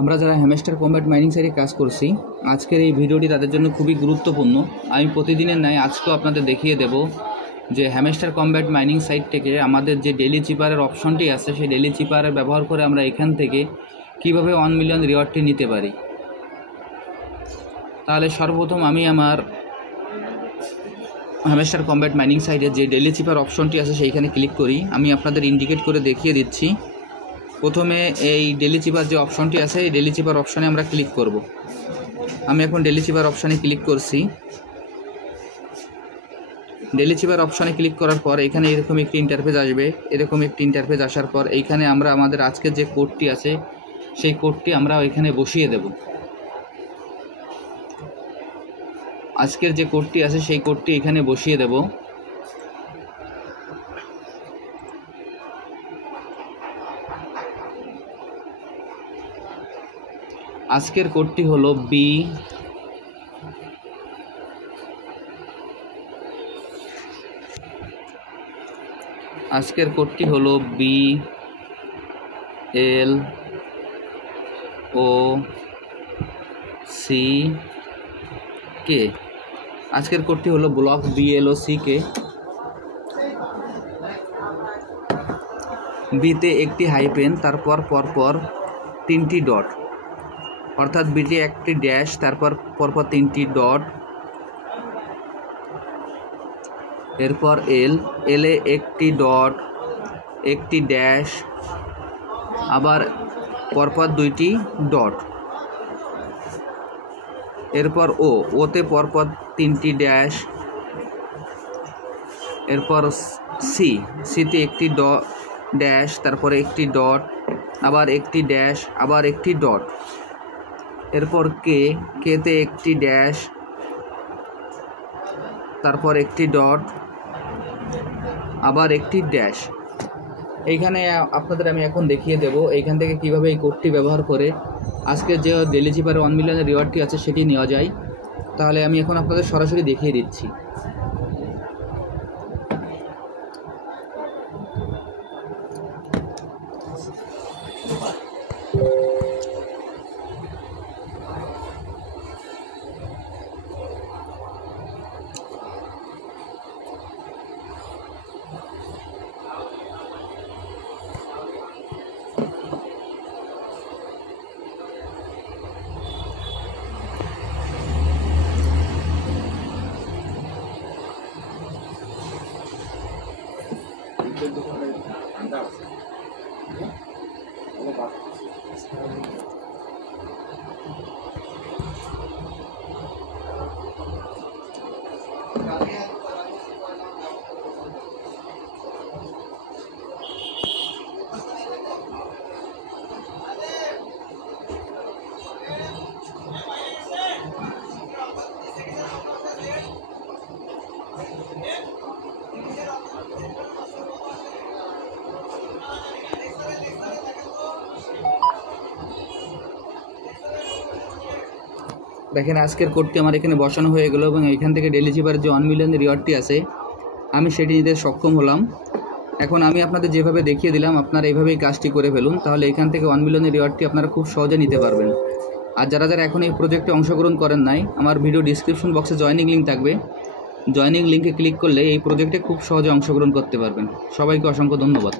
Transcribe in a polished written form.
আমরা যারা hamster combat mining সাইটে কাজ করছি, আজকের এই ভিডিওটি তাদের জন্য খুবই গুরুত্বপূর্ণ। আমি প্রতিদিনের ন্যায় আজকেও আপনাদের দেখিয়ে দেব যে হ্যামস্টার কম্ব্যাট মাইনিং সাইট থেকে আমাদের যে ডেইলি চিপারের অপশনটি আছে, সেই ডেইলি চিপারের ব্যবহার করে আমরা এখান থেকে কিভাবে 1 মিলিয়ন রিওয়ার্ডটি নিতে পারি। তাহলে সর্বপ্রথম আমি আমার হ্যামস্টার কম্ব্যাট মাইনিং সাইটে যে ডেইলি চিপার অপশনটি আছে সেইখানে ক্লিক করি। আমি আপনাদের ইন্ডিকেট করে দেখিয়ে দিচ্ছি। প্রথমে এই ডেইলি চিপার যে অপশনটি আছে, এই ডেইলি চিপার অপশনে আমরা ক্লিক করব। আমি এখন ডেইলি চিপার অপশনে ক্লিক করছি। ডেইলি চিপার অপশনে ক্লিক করার পর এখানে এরকম একটি ইন্টারফেস আসবে। এরকম একটি ইন্টারফেস আসার পর এইখানে আমরা আমাদের আজকের যে কোডটি আছে সেই কোডটি আমরা এখানে বসিয়ে দেব। আজকের যে কোডটি আছে সেই কোডটি এখানে বসিয়ে দেব। আজকের কোডটি হলো BLOCK। আজকের কোডটি হলো ব্লক BLOCK। বিতে একটি হাইপেন, তারপর পরপর 3টি ডট, অর্থাৎ বিতে একটি ড্যাশ, তারপর পরপর 3টি ডট, এরপর এলে একটি ডট, একটি ড্যাশ, আবার পরপর 2টি ডট, এরপর ওতে পরপর 3টি ড্যাশ, এরপর সিতে একটি ড্যাশ, তারপরে একটি ডট, আবার একটি ড্যাশ, আবার একটি ডট, এরপর কেতে একটি ড্যাশ, তারপর একটি ডট, আবার একটি ড্যাশ। এইখানে আপনাদের আমি এখন দেখিয়ে দেব এইখান থেকে কিভাবে এই কোডটি ব্যবহার করে আজকের যে ডেইলি চিপারে 1 মিলিয়নের রিওয়ার্ডটি আছে সেটি নেওয়া যায়। তাহলে আমি এখন আপনাদের সরাসরি দেখিয়ে দিচ্ছি। দেখেন আজকের কোডটি আমার এখানে বসানো হয়ে গেল এবং এখান থেকে ডেইলি চিপারের যে 1 মিলিয়ন রিওয়ার্ডটি আছে আমি সেটি নিতে সক্ষম হলাম। এখন আমি আপনাদের যেভাবে দেখিয়ে দিলাম আপনারা এইভাবেই কাজটি করে ফেলুন, তাহলে এখান থেকে 1 মিলিয়নের রিওয়ার্ডটি আপনারা খুব সহজে নিতে পারবেন। আর যারা এখন এই প্রজেক্টে অংশগ্রহণ করেন নাই, আমার ভিডিও ডিসক্রিপশন বক্সে জয়েনিং লিঙ্ক থাকবে। জয়েনিং লিঙ্কে ক্লিক করলে এই প্রজেক্টে খুব সহজে অংশগ্রহণ করতে পারবেন। সবাইকে অসংখ্য ধন্যবাদ।